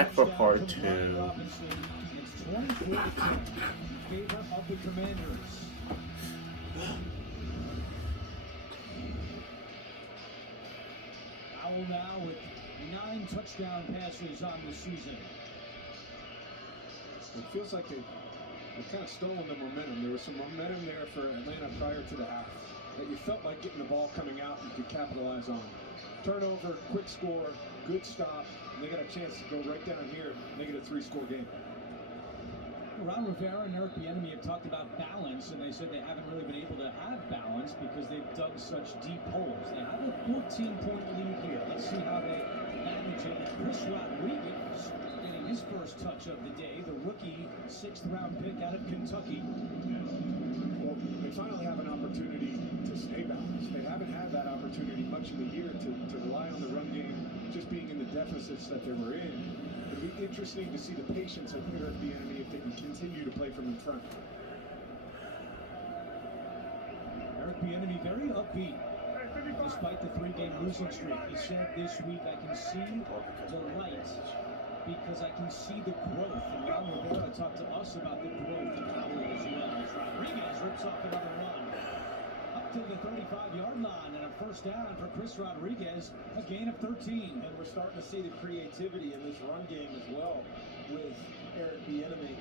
back for part 2. It's 24-10 in favor of the Commanders. Howell now with 9 touchdown passes on the season. It feels like they've kind of stolen the momentum. There was some momentum there for Atlanta prior to the half that you felt like getting the ball coming out you could capitalize on. Turnover, quick score, good stop, and they got a chance to go right down here, make it a 3-score game. Ron Rivera and Eric Bieniemy have talked about balance, and they said they haven't really been able to have balance because they've dug such deep holes. They have a 14-point lead here. Let's see how they manage it. Chris Rodriguez getting his first touch of the day, the rookie 6th-round pick out of Kentucky. Well, they finally have an opportunity to stay balanced. They haven't had that opportunity much in the year to rely on the run game, just being in the deficits that they were in. It'll be interesting to see the patience of Eric Bieniemy if they can continue to play from in front. Eric Bieniemy very upbeat despite the 3-game losing streak. He said this week, I can see the light because I can see the growth. And Ron Rivera talked to us about the growth of Howell as well. As Rodriguez rips off another run. Up to the 35-yard line and a first down for Chris Rodriguez, a gain of 13. And we're starting to see the creativity in this run game as well with Eric Bieniemy.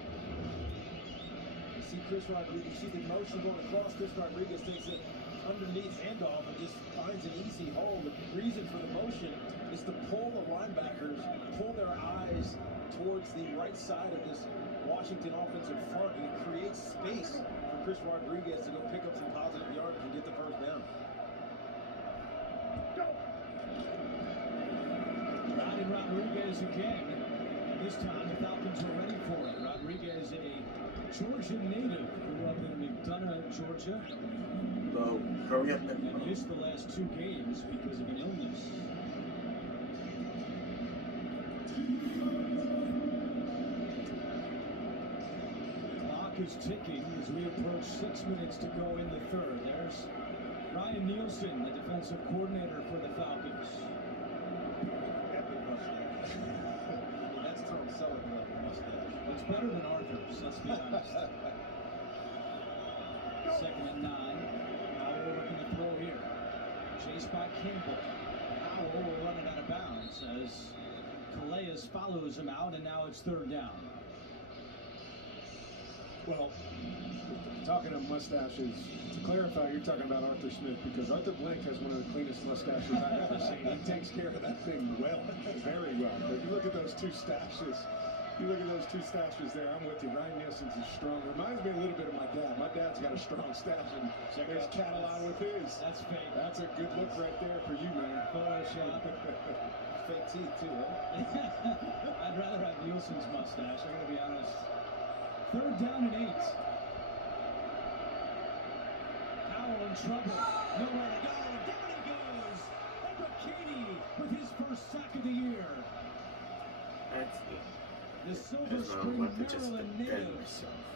You see Chris Rodriguez, you see the motion going across. Chris Rodriguez takes it underneath handoff and just finds an easy hole. The reason for the motion is to pull the linebackers, pull their eyes towards the right side of this Washington offensive front, and it creates space for Chris Rodriguez to go pick up some positive yards and get the first down. Ryan Rodriguez again. This time the Falcons are ready for it. Rodriguez, a Georgia native, grew up in McDonough, Georgia. Oh, hurry up. And missed the last 2 games because of an illness. Clock is ticking as we approach 6 minutes to go in the third. There's Ryan Nielsen, the defensive coordinator for the Falcons. That's Tom Sullivan with the mustache. It's better than Arthur's, let's be honest. 2nd and 9. Howell looking to throw here. Chased by Campbell. Howell will run it out of bounds as Calais follows him out, and now it's 3rd down. Well, talking of mustaches, to clarify, you're talking about Arthur Smith because Arthur Blank has one of the cleanest mustaches I've ever seen. He takes care of that thing well, very well. But you look at those two stashes. There. I'm with you. Ryan Nielsen's is strong. Reminds me a little bit of my dad. My dad's got a strong stash, and there's Catalan with his. That's fake. That's a good look right there for you, man. Photoshop. Fake teeth too, huh? I'd rather have Nielsen's mustache, I'm going to be honest. 3rd down and 8. Howell in trouble. Nowhere to go. Down he goes. Ebukini with his first sack of the year. The Silver Spring, Maryland native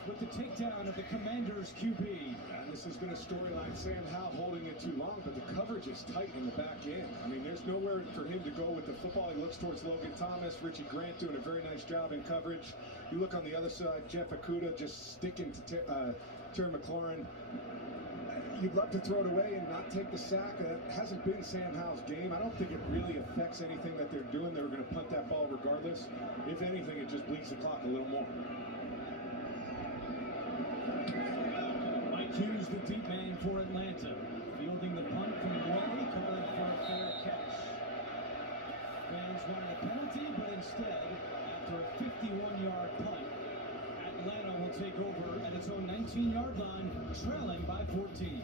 with the takedown of the Commander's QB. And this has been a storyline. Sam Howell holding it too long, but the coverage is tight in the back end. I mean, there's nowhere for him to go with the football. He looks towards Logan Thomas. Richie Grant doing a very nice job in coverage. You look on the other side, Jeff Okudah just sticking to Terry McLaurin. You'd love to throw it away and not take the sack. It hasn't been Sam Howell's game. I don't think it really affects anything that they're doing. They were going to punt that ball regardless. If anything, it just bleeds the clock a little more. Mike Hughes, the deep man for Atlanta. Fielding the punt from Way, calling for a fair catch. Fans wanted a penalty, but instead, after a 51-yard punt, Atlanta will take over at its own 19-yard line, trailing by 14.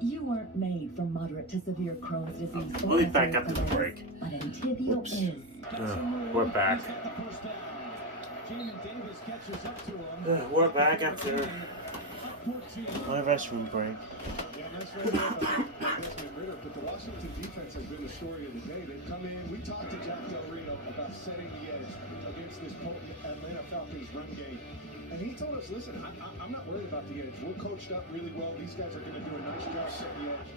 You weren't made for moderate to severe Crohn's disease. We'll be back after the break. But Entyvio Oops. is. We're back. We're back after my restroom break. Yeah, that's right about Desmond Ritter, but the Washington defense has been the story of the day. They've come in. We talked to Jack Del Rio about setting the edge against this potent Atlanta Falcons run game. And he told us, listen, I'm not worried about the edge. We're coached up really well. These guys are going to do a nice job setting the edge.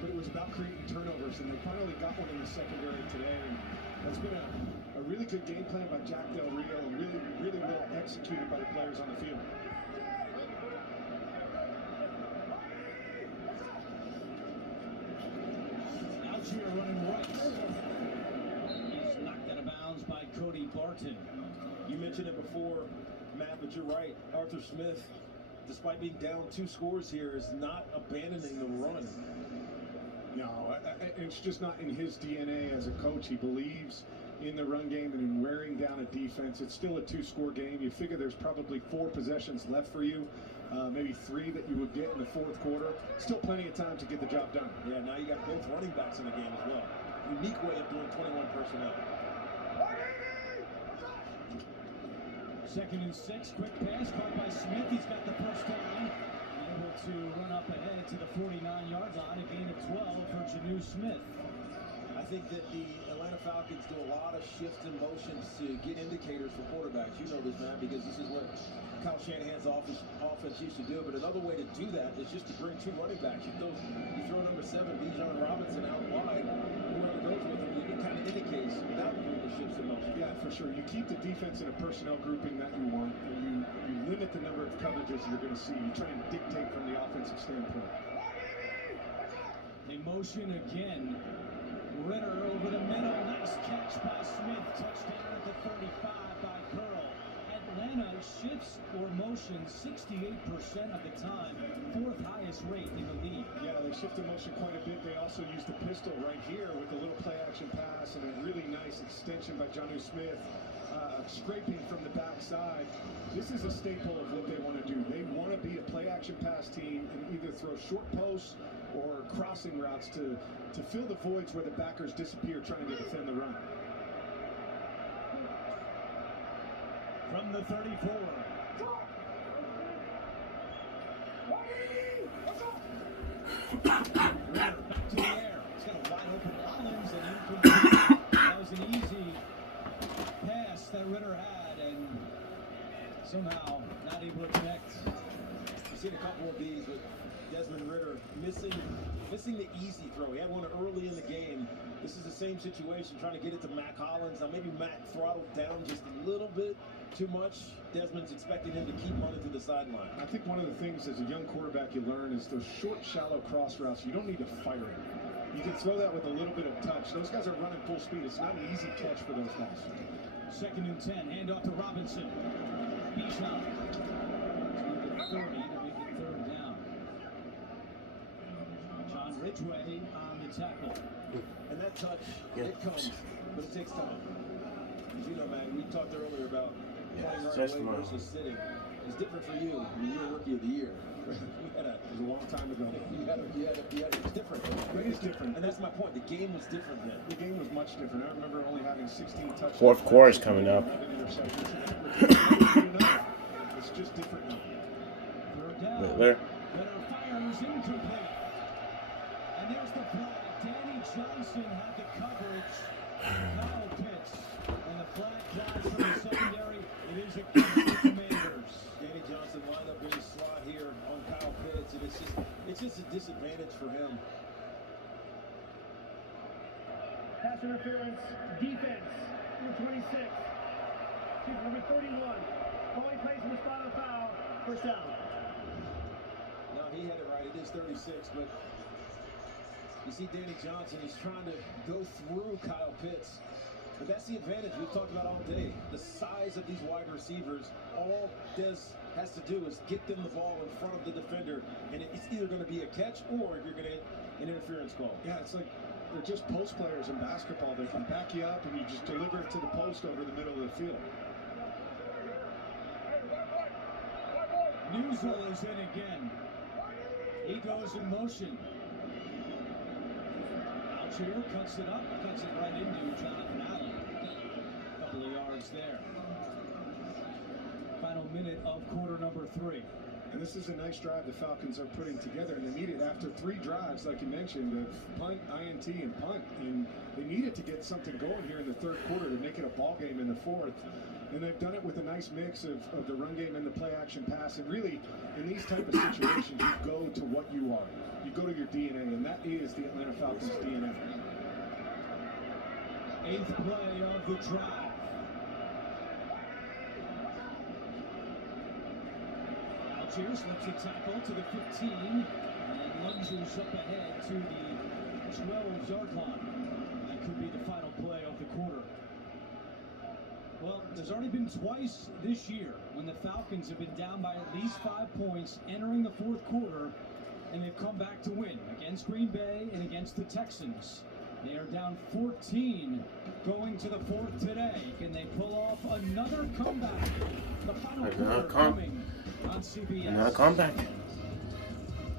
but it was about creating turnovers, and they finally got one in the secondary today. And that's been a really good game plan by Jack Del Rio, and really well executed by the players on the field. Algier running right. He's knocked out of bounds by Cody Barton. You mentioned it before, Matt, but you're right. Arthur Smith, despite being down 2 scores here, is not abandoning the run. No, it's just not in his DNA as a coach. He believes in the run game and in wearing down a defense. It's still a 2-score game. You figure there's probably 4 possessions left for you, maybe 3 that you would get in the 4th quarter. Still plenty of time to get the job done. Yeah, now you got both running backs in the game as well. Unique way of doing 21 personnel. 2nd and 6, quick pass caught by Smith. He's got the first down. Able to run up ahead to the 49-yard line, a gain of 12 for Janu Smith. I think that the Atlanta Falcons do a lot of shifts and motions to get indicators for quarterbacks. You know this, Matt, because this is what Kyle Shanahan's offense used to do. But another way to do that is just to bring 2 running backs. You throw number 7, Bijan Robinson, out wide. Whoever goes with him, it kind of indicates without doing the shifts and motions. Yeah, for sure. You keep the defense in a personnel grouping that you want, and you limit the number of coverages you're going to see. You try and dictate from the offensive standpoint. In motion again. Ritter over the middle. Nice catch by Smith. Touchdown at the 35 by Curl. Atlanta shifts or motion 68% of the time. 4th highest rate in the league. Yeah, they shift the motion quite a bit. They also use the pistol right here with a little play action pass and a really nice extension by Janu Smith. Scraping from the backside. This is a staple of what they want to do. They want to be a play action pass team and either throw short posts or crossing routes to fill the voids where the backers disappear trying to defend the run. From the 34. Ritter back to the air. He's got a wide open Collins and incomplete. That was an easy pass that Ritter had, and somehow not able to connect. I've seen a couple of these with Desmond Ritter missing the easy throw. He had one early in the game. This is the same situation, trying to get it to Matt Collins. Now maybe Matt throttled down just a little bit too much. Desmond's expecting him to keep running to the sideline. I think one of the things as a young quarterback you learn is those short, shallow cross routes. You don't need to fire it. You can throw that with a little bit of touch. Those guys are running full speed. It's not an easy catch for those guys. 2nd and 10. Hand off to Robinson. Bijan. 30 to make it 3rd down. John Ridgway on the tackle. And that touch, it comes, but it takes time. As you know, man, we talked earlier about playing right away versus sitting. It's different for you when you're Rookie of the Year. It was a long time ago. It's different. It is different. And that's my point. The game was different then. The game was much different. I remember only having 16 touchdowns. 4th quarter is coming up. It's just different now. 3rd down. Riddler. Ritter fires incomplete. And there's the flag. Danny Johnson had the coverage. Kyle Pitts. And the flag flies from the secondary. It is against the Commanders. Danny Johnson lined up in his slot here on Kyle Pitts, and it's just a disadvantage for him. Pass interference, defense, number 26. Number 31. Calling plays in the spot of the foul. 1st down. No, he had it right. It is 36, but you see Danny Johnson, he's trying to go through Kyle Pitts. But that's the advantage we've talked about all day. The size of these wide receivers, all Des has to do is get them the ball in front of the defender, and it's either going to be a catch or you're going to get an interference call. Yeah, it's like they're just post players in basketball. They can back you up and you just deliver it to the post over the middle of the field. Newsel is in again. He goes in motion. Algier cuts it up, cuts it right into Jonathan Allen. A couple of yards there. Final minute of quarter number 3. And this is a nice drive the Falcons are putting together, and they need it after 3 drives, like you mentioned, of punt, INT, and punt. And they needed to get something going here in the 3rd quarter to make it a ball game in the 4th. And they've done it with a nice mix of the run game and the play action pass. And really, in these type of situations, you go to what you are. You go to your DNA, and that is the Atlanta Falcons' DNA. 8th play of the drive. Algier slips a tackle to the 15 and lunges up ahead to the 12-yard line. That could be the final play of the quarter. Well, there's already been twice this year when the Falcons have been down by at least 5 points entering the 4th quarter, and they've come back to win against Green Bay and against the Texans. They are down 14 going to the 4th today. Can they pull off another comeback? The final quarter coming on CBS. Another comeback.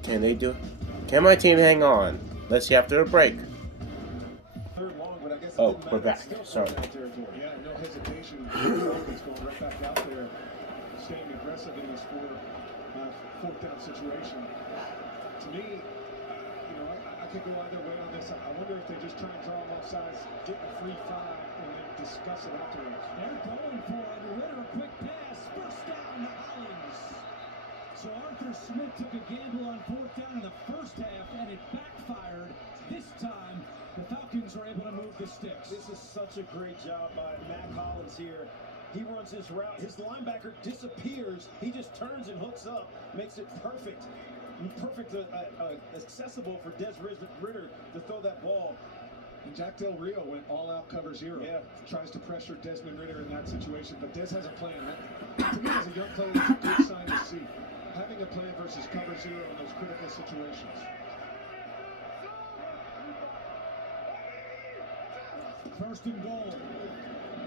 Can they do it? Can my team hang on? Let's see after a break. 3rd long, but I guess Oh, we're back. Sorry. Yeah, no hesitation. Falcons going right back out there, staying aggressive in this 4th down situation. To me, I could go either way on this. I wonder if they just try and draw them off sides, get a free 5, and then discuss it afterwards. They're going for it. Ritter, quick pass, 1st down to Hollins. So Arthur Smith took a gamble on 4th down in the 1st half, and it backfired. This time, the Falcons are able to move the sticks. This is such a great job by Matt Hollins here. He runs his route. His linebacker disappears. He just turns and hooks up, makes it perfect. Accessible for Des Ritter to throw that ball. And Jack Del Rio went all out cover 0. Yeah. Tries to pressure Desmond Ritter in that situation, but Des has a plan. That, to me, as a young player, it's a good sign to see. Having a plan versus cover 0 in those critical situations. First and goal.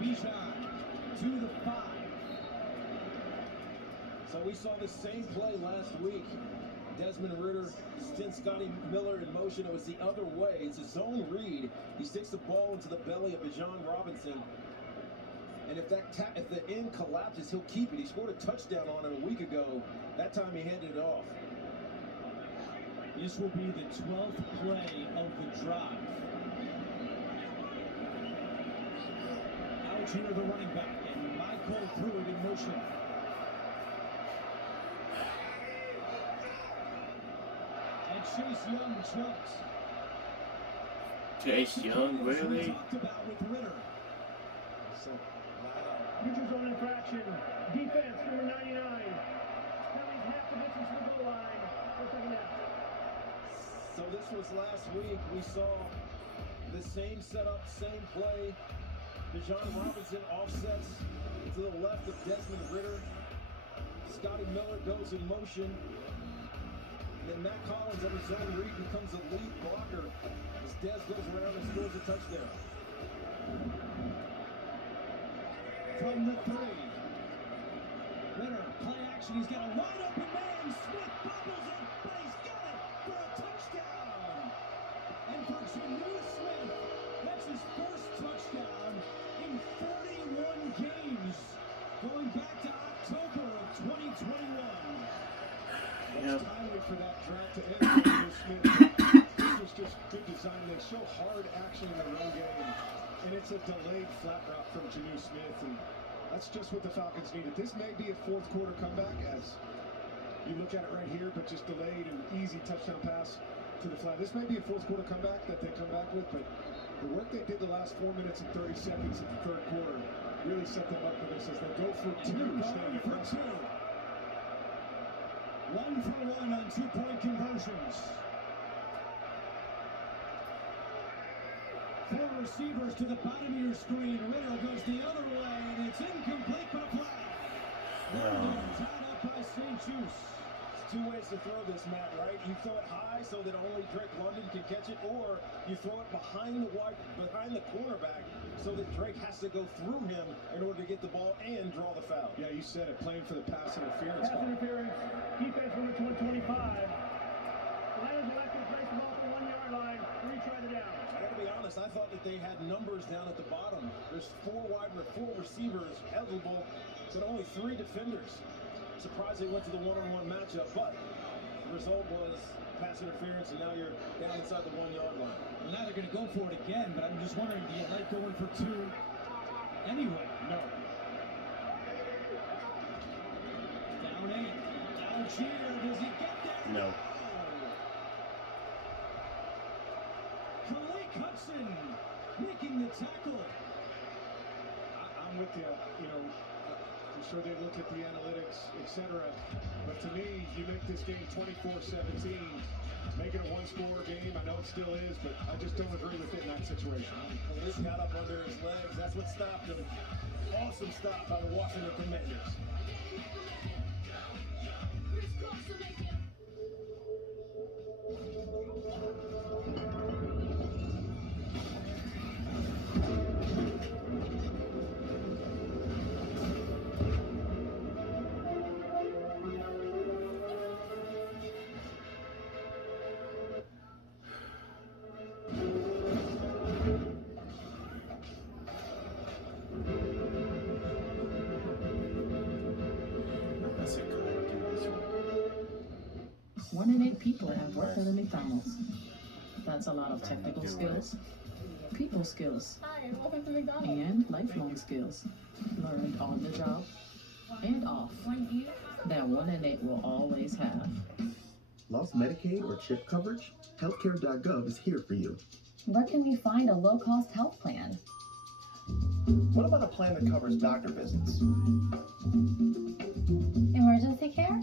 Bijan to the 5. So we saw the same play last week. Desmond Ritter sends Scotty Miller in motion. It was the other way. It's a zone read. He sticks the ball into the belly of Bijan Robinson. And if the end collapses, he'll keep it. He scored a touchdown on it a week ago. That time he handed it off. This will be the 12th play of the drive. Algier, the running back, and Michael threw it in motion. And Chase Young jumps. Chase Young, really? Talked about with Ritter. Neutral zone infraction. Defense, number 99. Penalties half the distance from the goal line. For 2nd down. So this was last week. We saw the same setup, same play. Bijan Robinson offsets to the left of Desmond Ritter. Scotty Miller goes in motion. And then Matt Collins on his zone read becomes a lead blocker as Dez goes around and scores a touchdown. From the 3. Ritter, play action. He's got a wide open man. Smith bobbles it, but he's got it for a touchdown. And for Juju Smith, that's his 1st touchdown in 31 games, going back to October of 2021. It's timely for that drive to end for Juju Smith. This was just good design. They show hard action in the run game, and it's a delayed flat route from Juju Smith, and that's just what the Falcons needed. This may be a 4th quarter comeback as you look at it right here, but just delayed and easy touchdown pass to the flat. This may be a 4th quarter comeback that they come back with, but the work they did the last 4 minutes and 30 seconds in the 3rd quarter really set them up for this as they go for 2, staying aggressive. 1 for 1 on 2-point conversions. 4 receivers to the bottom of your screen. Ritter goes the other way, and it's incomplete, but a flag. Tied up by St. Juice. There's 2 ways to throw this, Matt, right? You throw it high so that only Drake London can catch it, or you throw it behind the cornerback so that Drake has to go through him in order to get the ball and draw the foul. Yeah, you said it, playing for the pass interference. Pass interference. Defense number 225. Lions elected to place the ball at the 1-yard line. Retry the down. I gotta be honest, I thought that they had numbers down at the bottom. There's 4 receivers eligible, but only 3 defenders. Surprised they went to the one-on-one matchup, but the result was pass interference, and now you're down inside the 1 yard line. Well, now they're going to go for it again, but I'm just wondering, do you like going for 2 anyway? No. Down 8. Down cheer. Does he get there? No. Khalil Hudson making the tackle. I'm with you. You know, I'm sure they look at the analytics, etc. But to me, you make this game 24-17, make it a one-score game. I know it still is, but I just don't agree with it in that situation. Khalil got up under his legs. That's what stopped him. Awesome stop by the Washington Commanders. That's a good idea. 1 in 8 people have worked at a McDonald's. That's a lot of technical skills, people skills, and lifelong skills learned on the job and off that 1 in 8 will always have. Lost Medicaid or CHIP coverage? Healthcare.gov is here for you. Where can we find a low-cost health plan? What about a plan that covers doctor visits? Emergency care?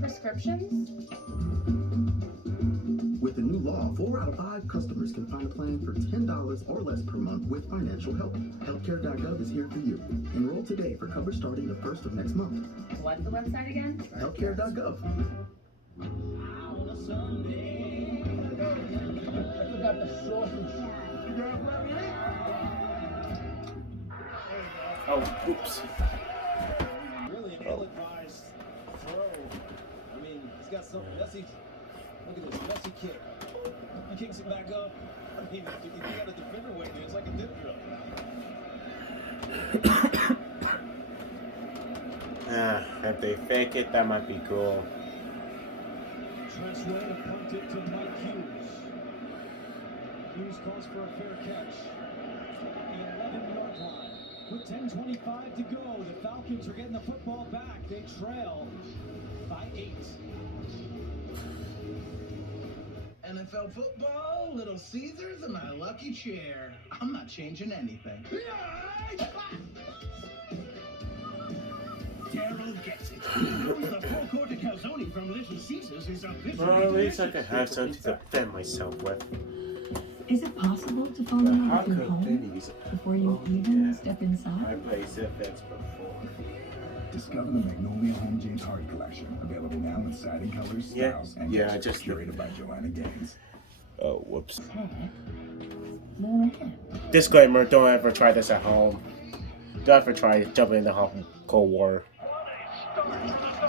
Prescriptions? With the new law, 4 out of 5 customers can find a plan for $10 or less per month with financial help. Healthcare.gov is here for you. Enroll today for coverage starting the 1st of next month. What's the website again? Healthcare.gov. On a Sunday. I forgot the sausage. Oh, oops. Really an ill-advised throw. I mean, he's got some messy. Look at this messy kick. He kicks it back up. I mean, if you got a defender waiting, it's like a dip drill. If they fake it, that might be cool. Trent's way to punt it to Mike Hughes. Hughes calls for a fair catch. The 11-yard line. With 10:25 to go, the Falcons are getting the football back. They trail by 8. NFL football, Little Caesars, and my lucky chair. I'm not changing anything. Daryl gets it. He knows the four-quarter calzone from Little Caesars is a bit. Well, at least I can have something to defend myself with. Is it possible to fall The in love hot with your cooked home pennies. before you Oh, even yeah. step inside? I played Ziffets before. Discover the Magnolia Home James Hardy collection, available now in exciting colors, Yeah, styles, and yeah, gifts, just- curated by Joanna Gaines. Oh, whoops. Loretta. Disclaimer, don't ever try this at home. Don't ever try jumping in the hot Cold War.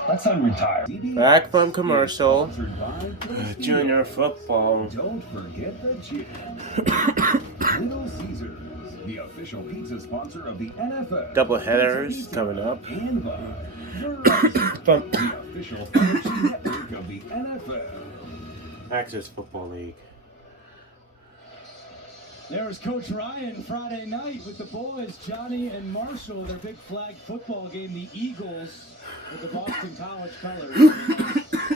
Let's unretire. Back from commercial. Sponsored by Junior football. Don't forget the gym. Little Caesars, the official pizza sponsor of the NFL. Double headers coming up. And by Verizon, the official 5G network of the NFL. Access Football League. There's Coach Ryan Friday night with the boys, Johnny and Marshall. Their big flag football game, the Eagles with the Boston College colors.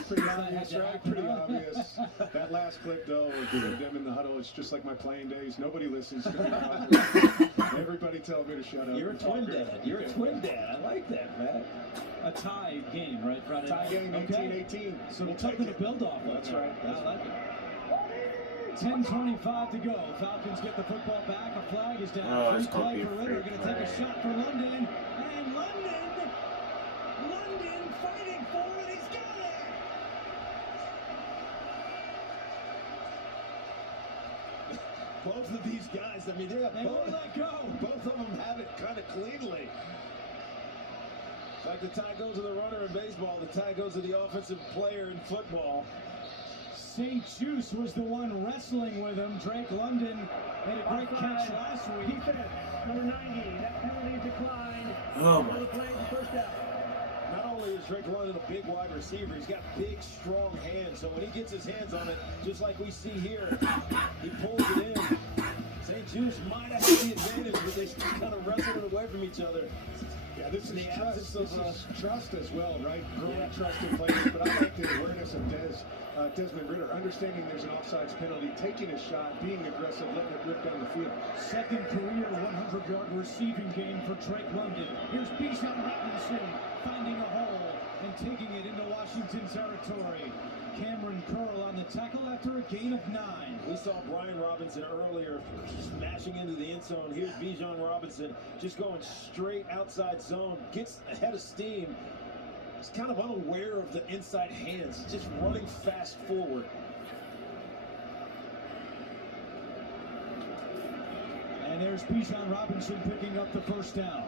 Pretty obvious, right? Pretty obvious. That last clip, though, of them in the huddle, it's just like my playing days. Nobody listens. Everybody tells me to shut up. You're a twin dad. You're a twin dad. I like that, man. A tie game, right? Friday Tie night. game, Okay. 18-18. So We'll something take to it. build off of. That's right. I like it. 10:25 to go. Falcons get the football back. A flag is down. Oh, Free it's gonna play be a for free Ritter. Going to take a play. shot for London. And London fighting for it. He's got it. Both of these guys, I mean, They won't let go. both of them have it kind of cleanly. Like the tie goes to the runner in baseball, the tie goes to the offensive player in football. St. Juice was the one wrestling with him. Drake London made a great catch last week. Defense, number 90. That penalty declined. Oh my Play the first down. Not only is Drake London a big wide receiver, he's got big, strong hands. So when he gets his hands on it, just like we see here, he pulls it in. St. Jude's might have had the advantage, but they kind of wrestled it away from each other. Yeah, this is The trust. absence This of, is trust as well, right? Growing trust in players. But I like the awareness of Desmond Ritter, understanding there's an offsides penalty, taking a shot, being aggressive, letting it rip down the field. Second career 100-yard receiving game for Drake London. Here's Bijan Robinson finding a hole and taking it into Washington territory. Cameron Curl on the tackle after a gain of 9. We saw Brian Robinson earlier smashing into the end zone. Here's Bijan Robinson just going straight outside zone, gets ahead of steam. He's kind of unaware of the inside hands, just running fast forward. And there's Bijan Robinson picking up the first down.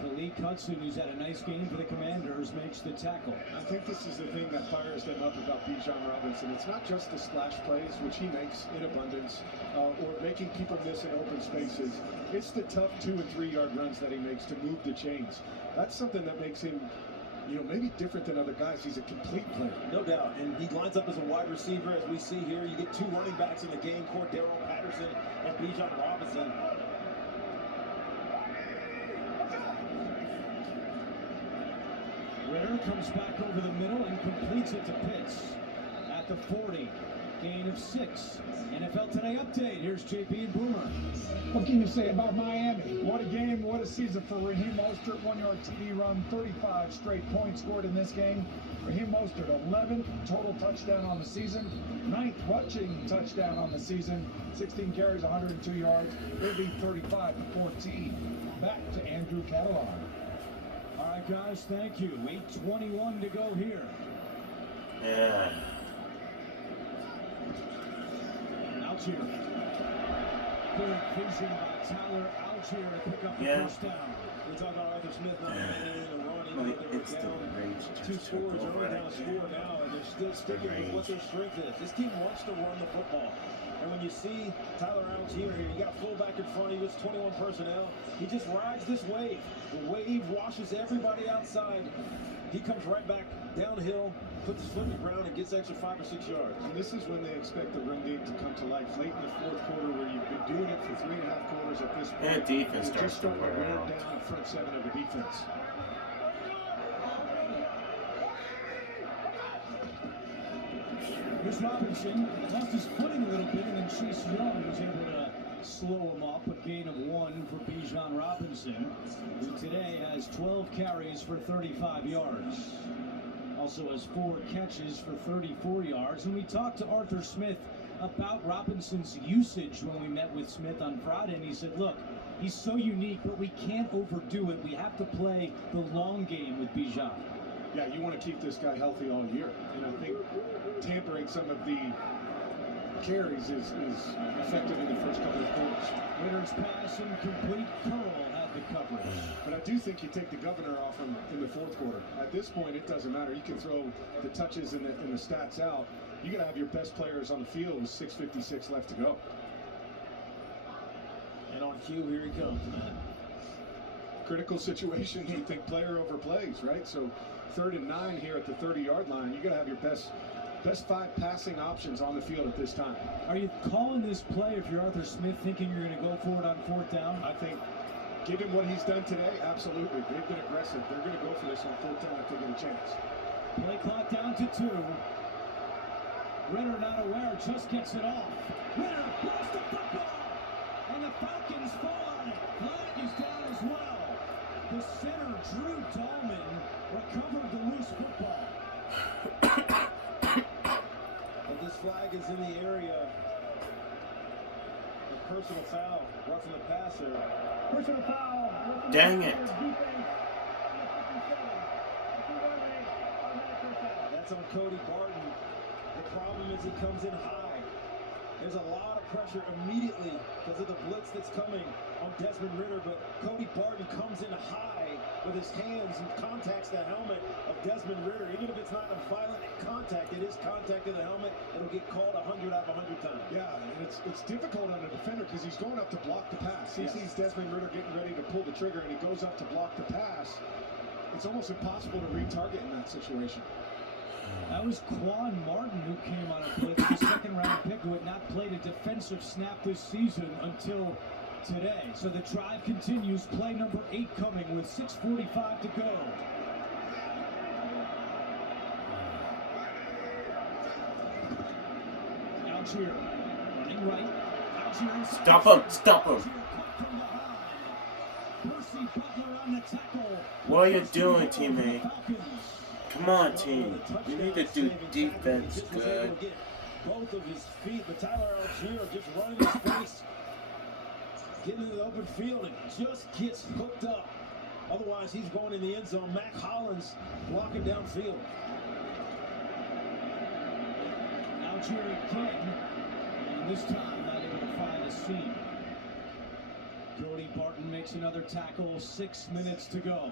Khalid Hudson, who's had a nice game for the Commanders, makes the tackle. I think this is the thing that fires them up about Bijan Robinson. It's not just the splash plays, which he makes in abundance, or making people miss in open spaces. It's the tough 2 and 3 yard runs that he makes to move the chains. That's something that makes him, you know, maybe different than other guys. He's a complete player. No doubt. And he lines up as a wide receiver, as we see here. You get 2 running backs in the game, Cordero Patterson and Bijan Robinson. Ritter comes back over the middle and completes it to Pitts at the 40. Gain of 6. NFL Today update. Here's JP and Boomer. What can you say about Miami? What a game, what a season for Raheem Mostert. 1-yard TD run, 35 straight points scored in this game. Raheem Mostert, 11th total touchdown on the season, 9th rushing touchdown on the season, 16 carries, 102 yards. They'll be 35-14. Back to Andrew Catalan. All right, guys, thank you. 8:21 to go here. Yeah. Algier. Good vision by Tyler Algier to pick up the first down. We talk about Arthur Smith not in a run, even though they were down 2 scores, they're only down a score now, and they're still sticking with what their strength is. This team wants to run the football. And when you see Tyler Algier here, you got fullback in front of you, it's 21 personnel. He just rides this wave. The wave washes everybody outside. He comes right back downhill, puts his foot in the ground, and gets extra 5 or 6 yards. And this is when they expect the run game to come to life. Late in the fourth quarter, where you've been doing it for 3.5 quarters at this point. And defense you're just starts to starting wear wear out. down the front 7 of the defense. Here's Robinson. Lost his footing a little bit, and then Chase Young was able to slow him up. A gain of 1 for Bijan Robinson, who today has 12 carries for 35 yards. Also has 4 catches for 34 yards. And we talked to Arthur Smith about Robinson's usage when we met with Smith on Friday, and he said, look, he's so unique, but we can't overdo it. We have to play the long game with Bijan. Yeah, you want to keep this guy healthy all year. And I think tampering some of the carries is effective in the first couple of quarters. Ritter's pass incomplete. Curl had the coverage. But I do think you take the governor off him in the fourth quarter. At this point, it doesn't matter. You can throw the touches and the stats out. You got to have your best players on the field with 6:56 left to go. And on cue, here he comes. Critical situations, you think player over plays, right? So 3rd and 9 here at the 30-yard line. You got to have your best 5 passing options on the field at this time. Are you calling this play if you're Arthur Smith thinking you're going to go for it on 4th down? I think, given what he's done today, absolutely. They've been aggressive. They're going to go for this on 4th down if they get a chance. Play clock down to 2. Ritter not aware, just gets it off. Ritter lost the football, and the Falcons fall on it. Flag is down as well. The center, Drew Dahlman, recovered the loose football. But this flag is in the area. The personal foul, roughing the passer. Personal foul. Dang it. That's on Cody Barton. The problem is he comes in high. There's a lot of pressure immediately because of the blitz that's coming on Desmond Ritter, but Cody Barton comes in high with his hands and contacts the helmet of Desmond Ritter. Even if it's not a violent contact, it is contact to the helmet. It'll get called 100 out of 100 times. Yeah, and it's difficult on a defender because he's going up to block the pass. He sees Desmond Ritter getting ready to pull the trigger, and he goes up to block the pass. it's almost impossible to retarget in that situation. That was Quan Martin who came on a blitz, the second-round pick who had not played a defensive snap this season until today. So the drive continues. Play number 8 coming with 6:45 to go. Algier running right. Algier. Stop him! Stop him! What are you doing, teammate? Come on, team. You need to do defense good. Both of his feet, but Tyler Algier just running his face. Getting into the open field and just gets hooked up. Otherwise, he's going in the end zone. Mac Hollins blocking downfield. Algier again, and this time not able to find a seam. Cody Barton makes another tackle. 6 minutes to go.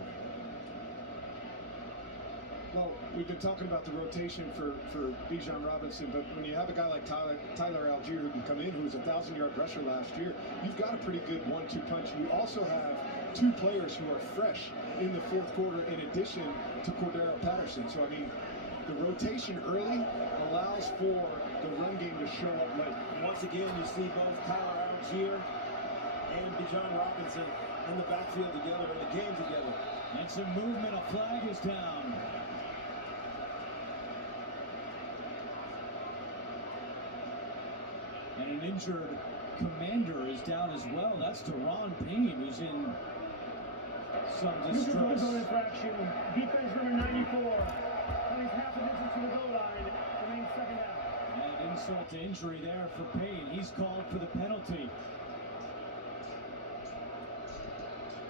Well, we've been talking about the rotation for Bijan Robinson, but when you have a guy like Tyler Algier who can come in, who was a 1,000-yard rusher last year, you've got a pretty good 1-2 punch. You also have 2 players who are fresh in the fourth quarter in addition to Cordero Patterson. So, I mean, the rotation early allows for the run game to show up late. Once again, you see both Tyler Algier and Bijan Robinson in the backfield together, in the game together. And some movement. A flag is down. And an injured commander is down as well. That's Deron Payne, who's in some distress. Zone infraction. Defense number 94. Plays half the distance to the goal line. Remains second down. And insult to injury there for Payne. He's called for the penalty.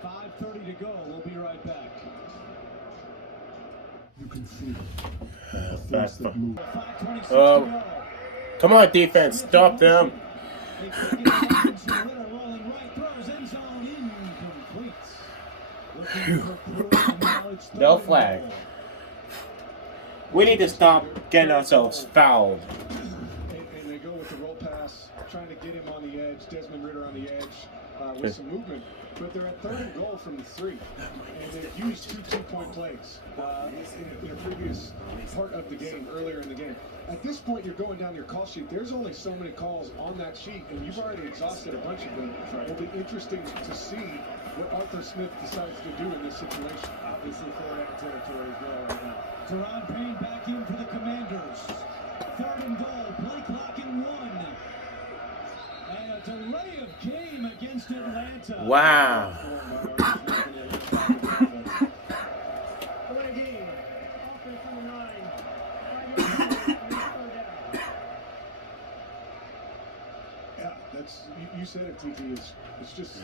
5:30 to go. We'll be right back. You can feel That's that move. 5:26 to go. Come on, defense. Stop them. No flag. We need to stop getting ourselves fouled. And they go with the roll pass, trying to get him on the edge, Desmond Ritter on the edge with some movement. But they're at 3rd and goal from the 3. And they've used 2 2-point plays in a previous part of the game, earlier in the game. At this point, you're going down your call sheet. There's only so many calls on that sheet, and you've already exhausted a bunch of them. It'll be interesting to see what Arthur Smith decides to do in this situation. Obviously, 4-down territory as well right now. Deron Payne back in for the Commanders. 3rd and goal. Play clock in 1. And a delay of game against Atlanta. Wow. Delay game. Offense number 9. 5 yards. Yeah, that's you said it, TT. It's just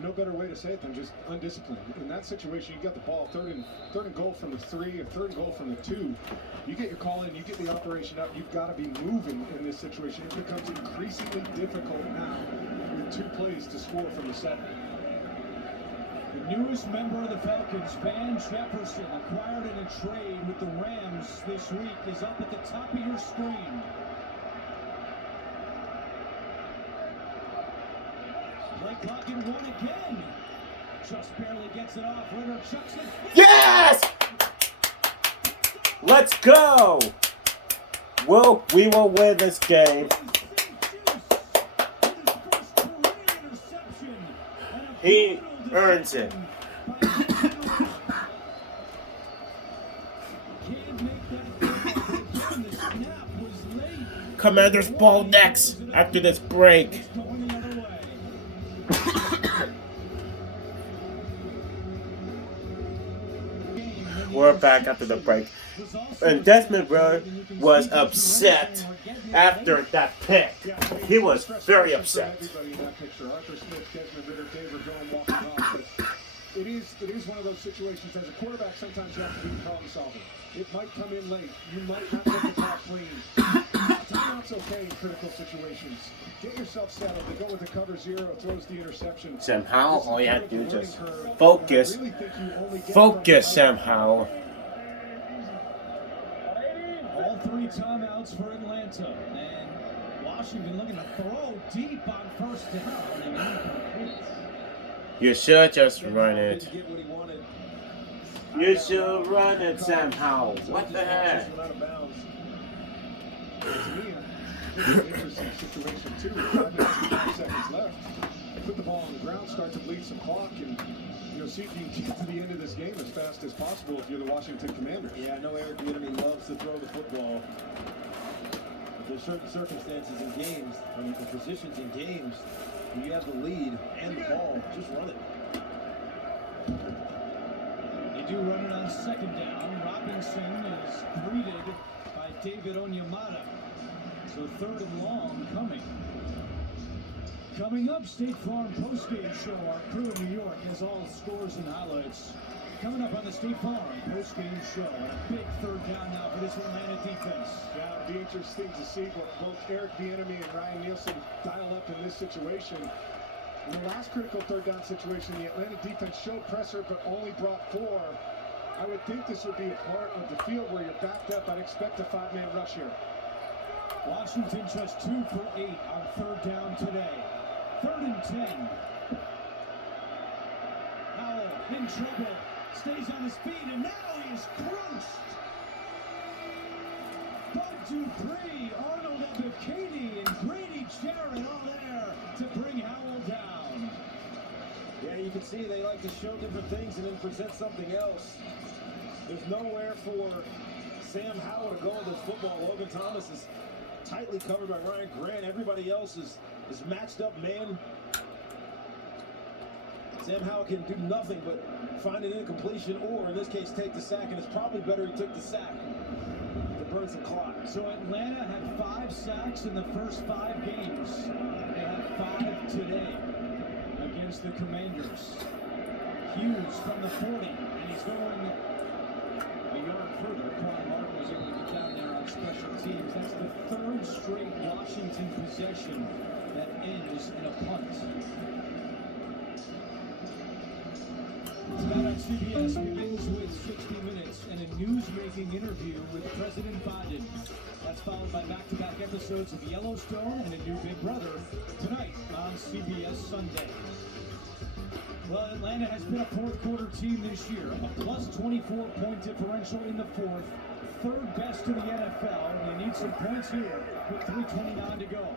no better way to say it than just undisciplined. In that situation, you got the ball 3rd and goal from the 3 or 3rd and goal from the 2. You get your call in, you get the operation up. You've got to be moving in this situation. It becomes increasingly difficult now with 2 plays to score from the 7. The newest member of the Falcons, Van Jefferson, acquired in a trade with the Rams this week, is up at the top of your screen. Play clock in 1 again. Just barely gets it off. Ritter chucks it. Yes! Let's go! We will win this game. He earns it. Commander's ball next after this break. We're back after the break. And Desmond Ritter was upset after that pick. He was very upset. It is one of those situations. As a quarterback, sometimes you have to be problem solving. It might come in late. You might not get the top clean. Timeout's okay in critical situations. Get yourself settled. They go with the cover 0, throws the interception. Sam Howell, all you have to do is just focus. Focus, Sam Howell. All 3 timeouts for Atlanta. And Washington looking to throw deep on 1st down and incomplete. You should just run it. Get what he wanted You should run it somehow. What the heck? Out of bounds. To me, it's an interesting situation too. 5 seconds left. Put the ball on the ground, start to bleed some clock, and see if you can get to the end of this game as fast as possible if you're the Washington Commanders. Yeah, I know Eric Bieniemy loves to throw the football. But there's certain circumstances in games, and positions in games, when you have the lead and the ball, just run it. They do run it on second down. Robinson is greeted by David Onyemata. So third and long coming. Coming up, State Farm postgame show. Our crew in New York has all scores and highlights. Coming up on the State Farm postgame show. And a big third down now for this Atlanta defense. Yeah, it'll be interesting to see what both Eric Bieniemy and Ryan Nielsen dial up in this situation. In the last critical third down situation, the Atlanta defense showed pressure but only brought 4. I would think this would be a part of the field where you're backed up. I'd expect a 5-man rush here. Washington just 2 for 8 on third down today. 3rd and 10. Howell in trouble. Stays on his feet, and now he is crunched. Bud Dupree, Arnold Ebiketie, and Grady Jarrett all there to bring Howell down. Yeah, you can see they like to show different things and then present something else. There's nowhere for Sam Howell to go in this football. Logan Thomas is tightly covered by Ryan Grant. Everybody else is matched up man. Sam Howell can do nothing but find an incompletion, or in this case take the sack, and it's probably better he took the sack to burn some clock. So Atlanta had 5 sacks in the first 5 games. They have 5 today against the Commanders. Hughes from the 40, and he's going a yard further. Quan Martin was able to get down there on special teams. That's the 3rd straight Washington possession that ends in a punt. Tonight on CBS begins with 60 Minutes and a news-making interview with President Biden. That's followed by back-to-back episodes of Yellowstone and a new Big Brother tonight on CBS Sunday. Well, Atlanta has been a fourth-quarter team this year, a plus 24-point differential in the fourth, 3rd best in the NFL. They need some points here with 3:29 to go.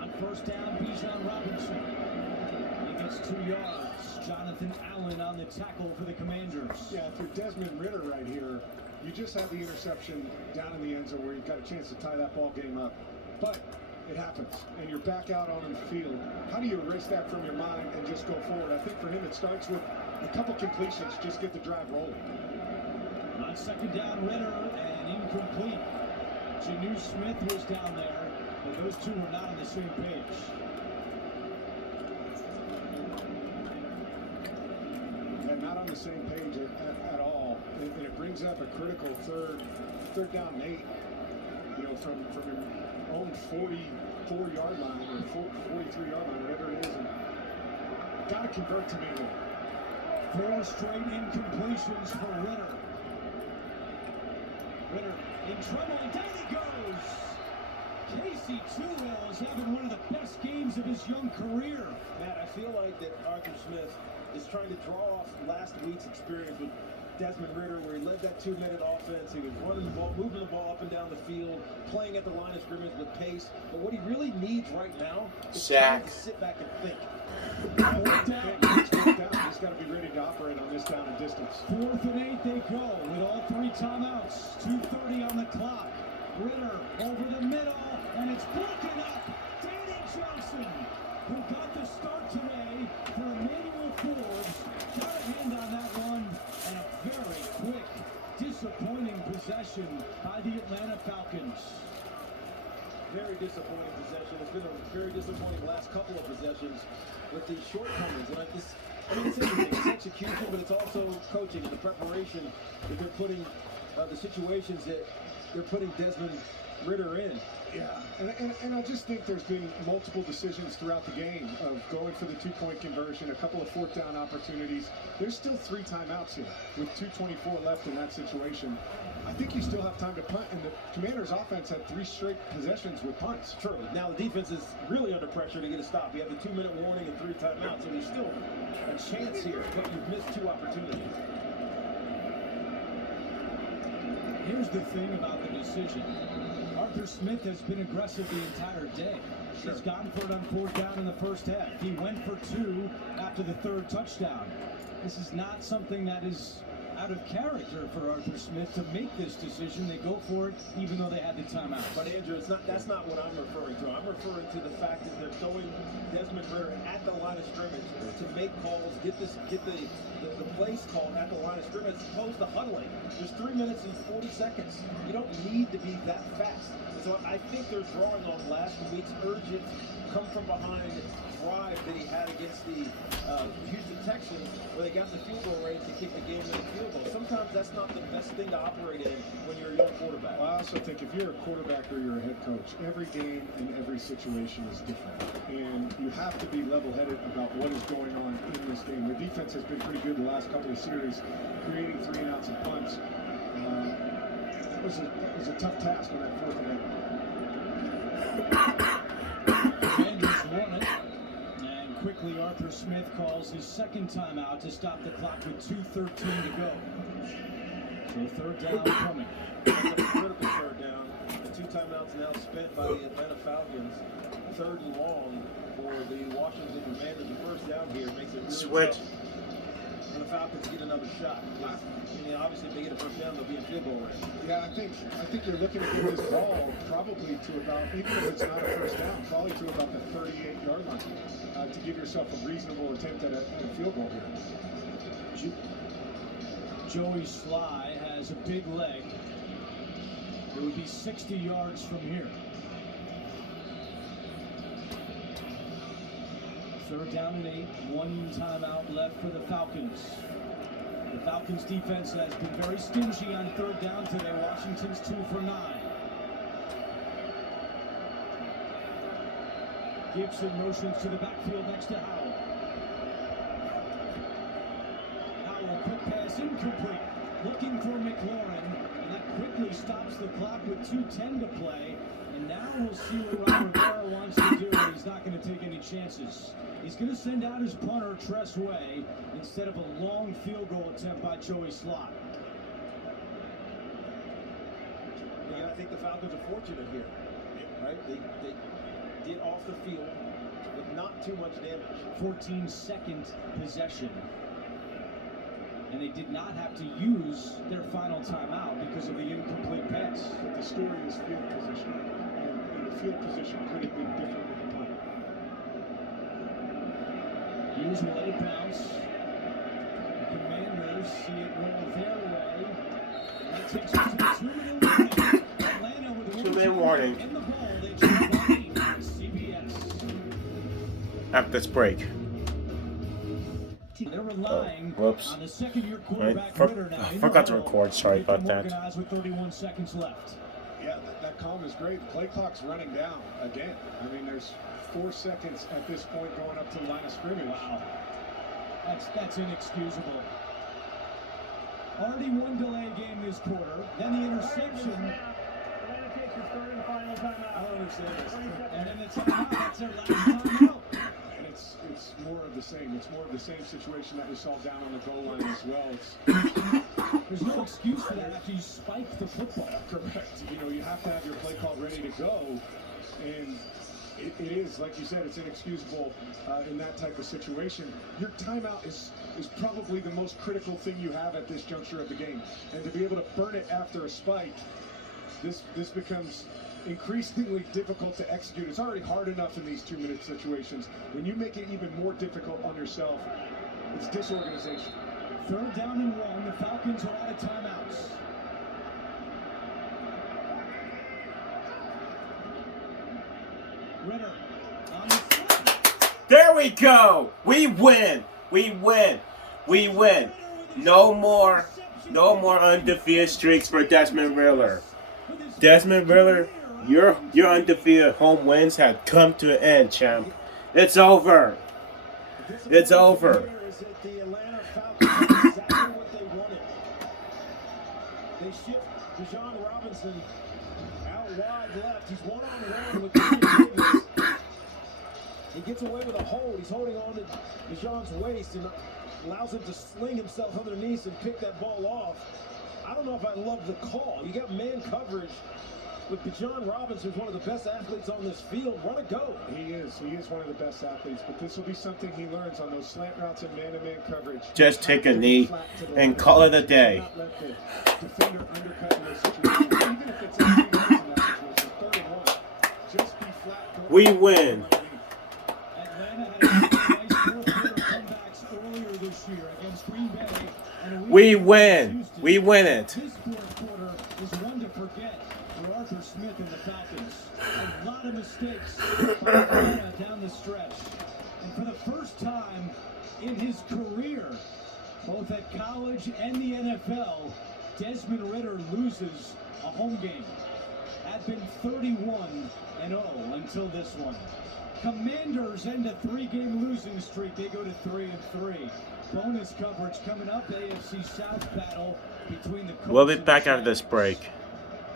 On first down, Bijan Robinson. He gets 2 yards. Jonathan Allen on the tackle for the Commanders. Yeah, if you're Desmond Ritter right here, you just had the interception down in the end zone where you've got a chance to tie that ball game up. But it happens, and you're back out on the field. How do you erase that from your mind and just go forward? I think for him it starts with a couple completions, just get the drive rolling. On second down, Ritter, and incomplete. Janu Smith was down there, but those two were not on the same page. And not on the same page at all. And it brings up a critical third down and 8. From your own 44-yard line or 43-yard line, whatever it is, and got to convert to me. 4 straight incompletions for Ritter. Ritter in trouble, and down he goes. Casey Toohill is having one of the best games of his young career. Matt, I feel like that Arthur Smith is trying to draw off last week's experience with Desmond Ritter, where he led that 2-minute offense. He was running the ball, moving the ball up and down the field, playing at the line of scrimmage with pace. But what he really needs right now is time to sit back and think. He's got to be ready to operate on this down and distance. 4th and 8 they go with all 3 timeouts. 2:30 on the clock. Ritter over the middle, and it's broken up. Danny Johnson, who got the start today for Emmanuel Forbes, got a hand on that one, and a very quick, disappointing possession by the Atlanta Falcons. Very disappointing possession. It's been a very disappointing last couple of possessions with these shortcomings. And it's interesting. It's execution, but it's also coaching and the preparation that they're putting, the situations that they're putting Desmond Ritter in. Yeah, and I just think there's been multiple decisions throughout the game of going for the 2-point conversion, a couple of 4th down opportunities. There's still 3 timeouts here with 2:24 left in that situation. I think you still have time to punt, and the Commanders' offense had 3 straight possessions with punts. True. Now the defense is really under pressure to get a stop. You have the 2-minute warning and 3 timeouts, so there's still a chance here, but you've missed 2 opportunities. Here's the thing about the decision. Arthur Smith has been aggressive the entire day. Sure. He's gone for it on 4th down in the first half. He went for 2 after the 3rd touchdown. This is not something that is out of character for Arthur Smith to make this decision. They go for it even though they had the timeout. But Andrew, that's not what I'm referring to. I'm referring to the fact that they're throwing Desmond Ritter at the line of scrimmage to make calls, get the plays called at the line of scrimmage as opposed to huddling. There's 3 minutes and 40 seconds. You don't need to be that fast. So I think they're drawing on last week's urgent, come from behind drive that he had against the Houston Texans, where they got the field goal range to kick the game-winning field goal. Sometimes that's not the best thing to operate in when you're a young quarterback. Well, I also think if you're a quarterback or you're a head coach, every game and every situation is different. And you have to be level-headed about what is going on in this game. The defense has been pretty good the last couple of series, creating 3-and-outs and punts. It was a tough task on that 4th and 8. Commanders won it. And quickly Arthur Smith calls his 2nd timeout to stop the clock with 2:13 to go. So 3rd down coming. That's a critical 3rd down. The 2 timeouts now spent by the Atlanta Falcons. 3rd and long for the Washington Commanders. The 1st down here makes it really Switch. tough. And the Falcons get another shot. Obviously, if they get a 1st down, they'll be in field goal range. Yeah, I think you're looking at this ball probably to about, even if it's not a 1st down, probably to about the 38-yard line to give yourself a reasonable attempt at a field goal here. Joey Sly has a big leg. It would be 60 yards from here. 3rd down and 8. 1 timeout left for the Falcons. The Falcons defense has been very stingy on 3rd down today. Washington's 2 for 9. Gibson motions to the backfield next to Howell. Howell, quick pass incomplete. Looking for McLaurin. And that quickly stops the clock with 2:10 to play. And now we'll see what Ron Rivera wants to do. He's not going to take any chances. He's going to send out his punter, Tress Way, instead of a long field goal attempt by Joey Slott. Yeah, I think the Falcons are fortunate here, right? They get off the field with not too much damage. 14-second possession. And they did not have to use their final timeout because of the incomplete pass. But the story is field position. And the field position could have been different with the punt. Hughes will let it bounce. The Commanders see it roll their way. That takes us to the 2-minute warning. Atlanta with a 2-minute warning. in the ball. They just running CBS. After this break. They're relying Whoops. on the second-year quarterback I Ritter now. forgot to record. Sorry about that. Organized with 31 seconds left. Yeah, that calm is great. The play clock's running down again. I mean, there's 4 seconds at this point going up to the line of scrimmage. Wow. That's inexcusable. Already 1 delay game this quarter. Then the interception. Atlanta takes its 3rd and final timeout. I don't understand this. And then the timeout. That's their last timeout. And it's more of the same. It's more of the same situation that we saw down on the goal line as well. There's no excuse for that after you spike the football. Correct. You have to have your play call ready to go. And it is, like you said, it's inexcusable in that type of situation. Your timeout is probably the most critical thing you have at this juncture of the game. And to be able to burn it after a spike, this becomes increasingly difficult to execute. It's already hard enough in these 2-minute situations. When you make it even more difficult on yourself, it's disorganization. 3rd down and 1. The Falcons are out of timeouts. Ritter on the fly. There we go. We win. We win. We win. No more undefeated streaks for Desmond Riddler. Desmond Riddler, your undefeated home wins have come to an end, champ. It's over. It's over. The Atlanta Falcons did exactly what they wanted. They shift Bijan Robinson out wide left. He's one-on-one with Corey Davis. He gets away with a hold. He's holding on to Bijan's waist and allows him to sling himself underneath and pick that ball off. I don't know if I love the call. You got man coverage with Bijan Robinson, who's one of the best athletes on this field. Run a go. He is one of the best athletes, but this will be something he learns on those slant routes and man-to-man coverage. Just take a knee and call it a day. Not let the defender undercut in those situations. Even if it's a 3rd and 1, just be flat. We win. Atlanta had a nice fourth-quarter comebacks earlier this year against Green Bay. And We win. We win it. This fourth quarter is one to forget for Arthur Smith and the Falcons. A lot of mistakes by Atlanta down the stretch. And for the first time in his career, both at college and the NFL, Desmond Ritter loses a home game. Had been 31-0 until this one. Commanders end a 3-game losing streak. They go to 3-3. Bonus coverage coming up. AFC South battle between the Colts. We'll be back after this break.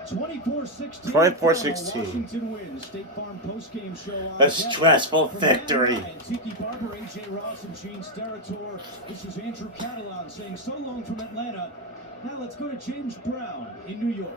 24-16. 24-16. Washington wins. State Farm postgame show on A deck. stressful From victory. Ryan, Tiki Barber, AJ Ross, and Gene Steratore. This is Andrew Catalan saying so long from Atlanta. Now let's go to James Brown in New York.